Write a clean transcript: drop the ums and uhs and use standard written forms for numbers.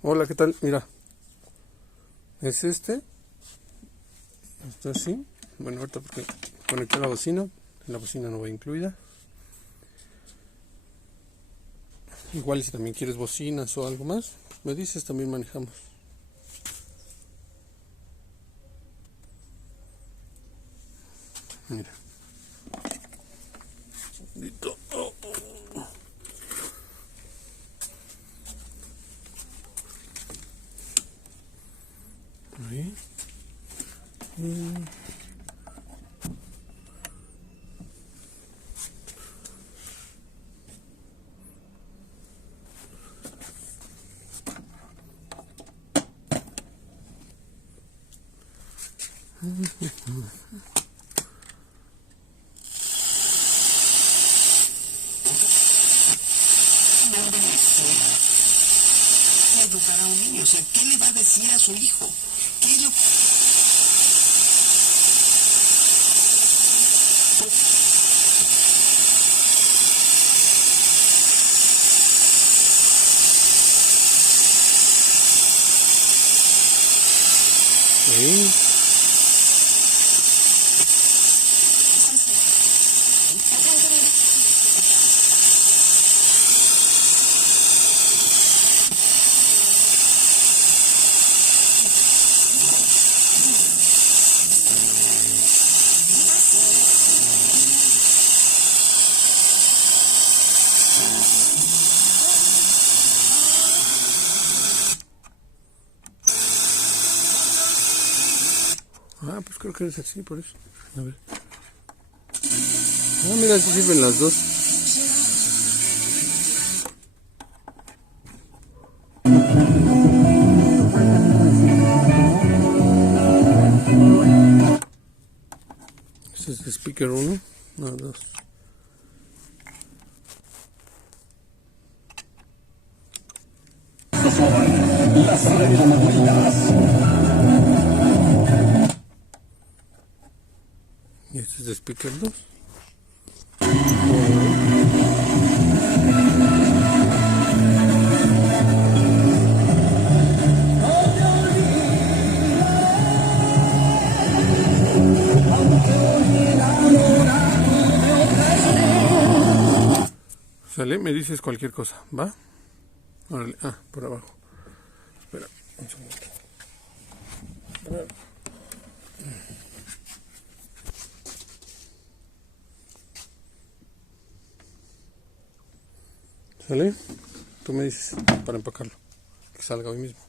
Hola, ¿qué tal? Mira, es este. Está así. Bueno, ahorita porque conecté la bocina no va incluida. Igual si también quieres bocinas o algo más, me dices, también manejamos. Mira. Oh, oh. Ahí. Educar a un niño, o sea, ¿qué le va a decir a su hijo? ¿Qué es lo Ahí. Ah, pues creo que es así, por eso. A ver. Ah, mira, si sirven las dos. Este es el speaker 1. No, 2. Las criptomonedas. Y este es el speaker 2. Sale, me dices cualquier cosa, ¿va? Órale. Ah, por abajo. Espera, un segundo. ¿Sale? Tú me dices para empacarlo. Que salga hoy mismo.